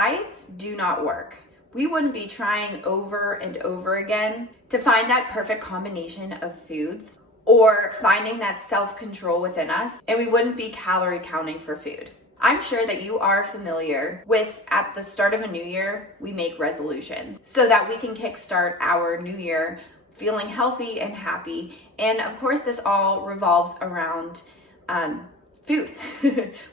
diets do not work. We wouldn't be trying over and over again to find that perfect combination of foods or finding that self-control within us, and we wouldn't be calorie counting for food. I'm sure that you are familiar with, at the start of a new year, we make resolutions so that we can kickstart our new year feeling healthy and happy. And of course, this all revolves around food.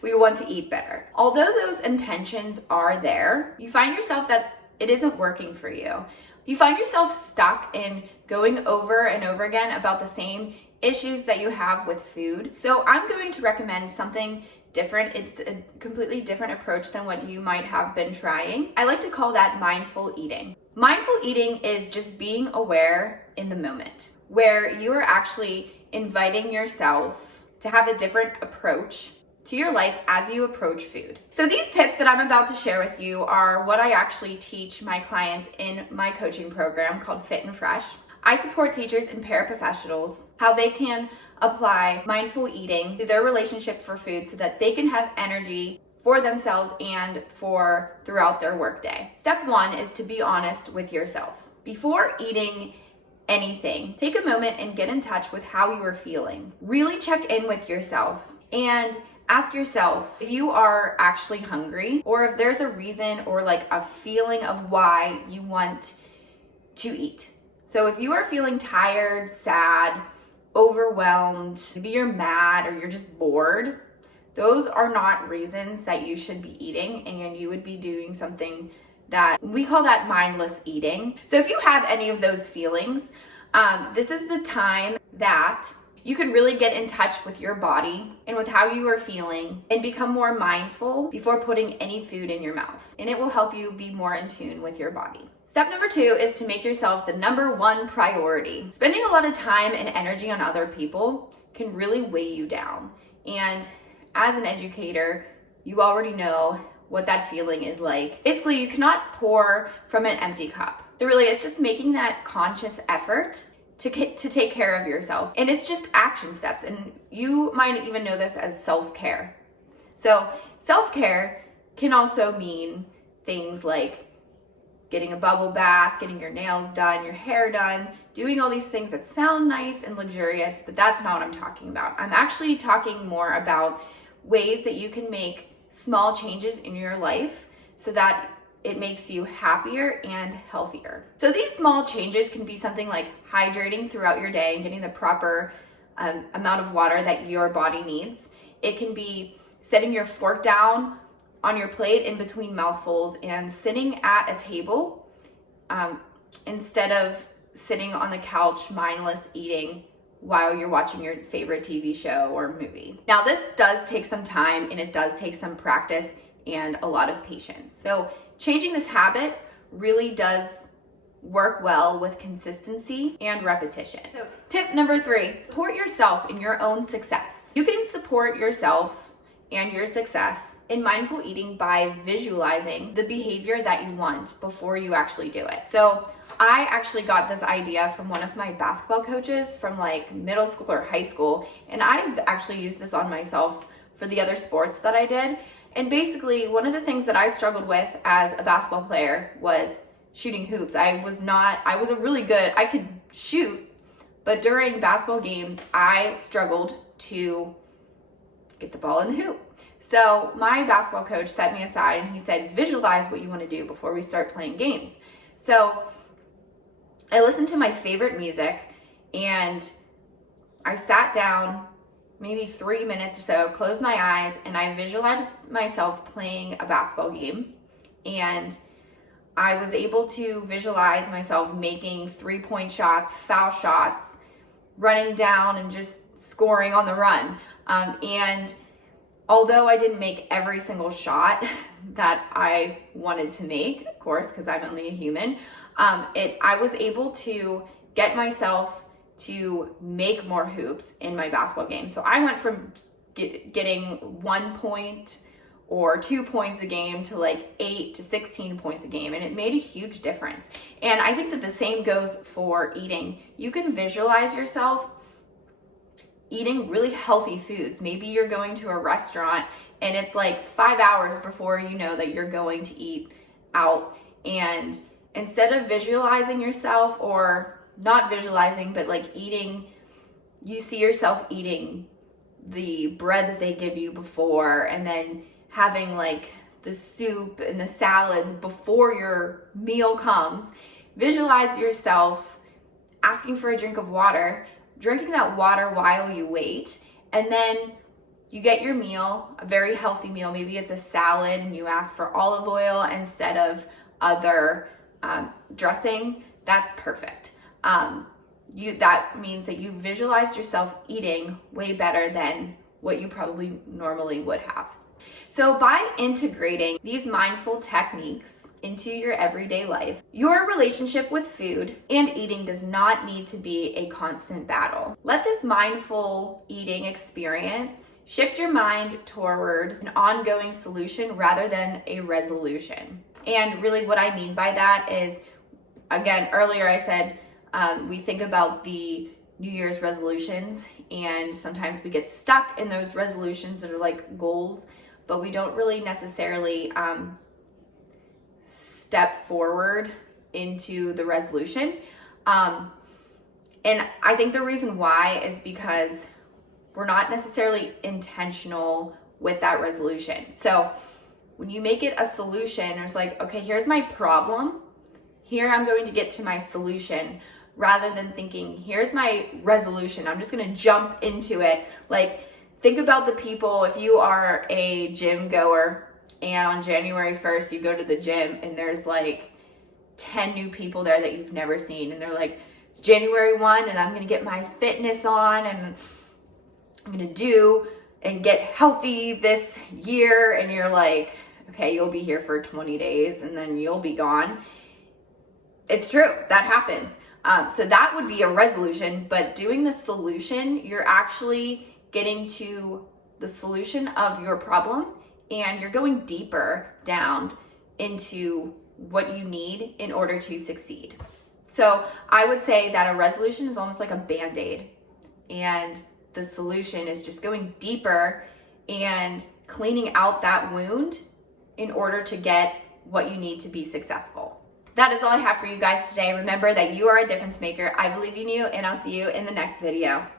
We want to eat better. Although those intentions are there, you find yourself that it isn't working for you. You find yourself stuck in going over and over again about the same issues that you have with food. So I'm going to recommend something different. It's a completely different approach than what you might have been trying. I like to call that mindful eating. Mindful eating is just being aware in the moment, where you are actually inviting yourself to have a different approach to your life as you approach food. So these tips that I'm about to share with you are what I actually teach my clients in my coaching program called Fit and Fresh. I support teachers and paraprofessionals how they can apply mindful eating to their relationship for food so that they can have energy for themselves and for throughout their workday. Step one is to be honest with yourself. Before eating anything, take a moment and get in touch with how you are feeling. Really check in with yourself and ask yourself if you are actually hungry or if there's a reason or like a feeling of why you want to eat. So if you are feeling tired, sad, overwhelmed, maybe you're mad or you're just bored, those are not reasons that you should be eating, and you would be doing something that we call that mindless eating. So if you have any of those feelings, this is the time that you can really get in touch with your body and with how you are feeling and become more mindful before putting any food in your mouth. And it will help you be more in tune with your body. Step number 2 is to make yourself the number 1 priority. Spending a lot of time and energy on other people can really weigh you down. And as an educator, you already know what that feeling is like. Basically, you cannot pour from an empty cup. So really, it's just making that conscious effort to take care of yourself. And it's just action steps. And you might even know this as self-care. So self-care can also mean things like getting a bubble bath, getting your nails done, your hair done, doing all these things that sound nice and luxurious, but that's not what I'm talking about. I'm actually talking more about ways that you can make small changes in your life so that it makes you happier and healthier. So these small changes can be something like hydrating throughout your day and getting the proper amount of water that your body needs. It can be setting your fork down on your plate in between mouthfuls and sitting at a table instead of sitting on the couch mindless eating while you're watching your favorite TV show or movie. Now, this does take some time and it does take some practice and a lot of patience. So changing this habit really does work well with consistency and repetition. So tip number 3, support yourself in your own success. You can support yourself and your success in mindful eating by visualizing the behavior that you want before you actually do it. So I actually got this idea from one of my basketball coaches from like middle school or high school, and I've actually used this on myself for the other sports that I did. And basically, one of the things that I struggled with as a basketball player was shooting hoops. I wasn't really good. I could shoot, but during basketball games, I struggled to get the ball in the hoop. So my basketball coach set me aside and he said, visualize what you want to do before we start playing games. So I listened to my favorite music and I sat down maybe 3 minutes or so, closed my eyes, and I visualized myself playing a basketball game. And I was able to visualize myself making 3-point shots, foul shots, running down and just scoring on the run. And although I didn't make every single shot that I wanted to make, of course, because I'm only a human, I was able to get myself to make more hoops in my basketball game. So I went from getting 1 point or 2 points a game to like 8 to 16 points a game, and it made a huge difference. And I think that the same goes for eating. You can visualize yourself eating really healthy foods. Maybe you're going to a restaurant and it's like 5 hours before you know that you're going to eat out. And instead of visualizing yourself, or not visualizing, but like eating, you see yourself eating the bread that they give you before, and then having like the soup and the salads before your meal comes. Visualize yourself asking for a drink of water, drinking that water while you wait, and then you get your meal, a very healthy meal. Maybe it's a salad and you ask for olive oil instead of other dressing. That's perfect. That means that you visualize yourself eating way better than what you probably normally would have. So by integrating these mindful techniques into your everyday life, your relationship with food and eating does not need to be a constant battle. Let this mindful eating experience shift your mind toward an ongoing solution rather than a resolution. And really what I mean by that is, again, earlier I said, we think about the New Year's resolutions, and sometimes we get stuck in those resolutions that are like goals, but we don't really necessarily step forward into the resolution. And I think the reason why is because we're not necessarily intentional with that resolution. So when you make it a solution, it's like, okay, here's my problem. Here I'm going to get to my solution, rather than thinking, here's my resolution. I'm just going to jump into it. Like, think about the people, if you are a gym goer and on January 1st you go to the gym and there's like 10 new people there that you've never seen, and they're like, it's January 1 and I'm going to get my fitness on and I'm going to do and get healthy this year. And you're like, okay, you'll be here for 20 days and then you'll be gone. It's true, that happens. So that would be a resolution, but doing the solution, you're actually getting to the solution of your problem, and you're going deeper down into what you need in order to succeed. So I would say that a resolution is almost like a Band-Aid, and the solution is just going deeper and cleaning out that wound in order to get what you need to be successful. That is all I have for you guys today. Remember that you are a difference maker. I believe in you, and I'll see you in the next video.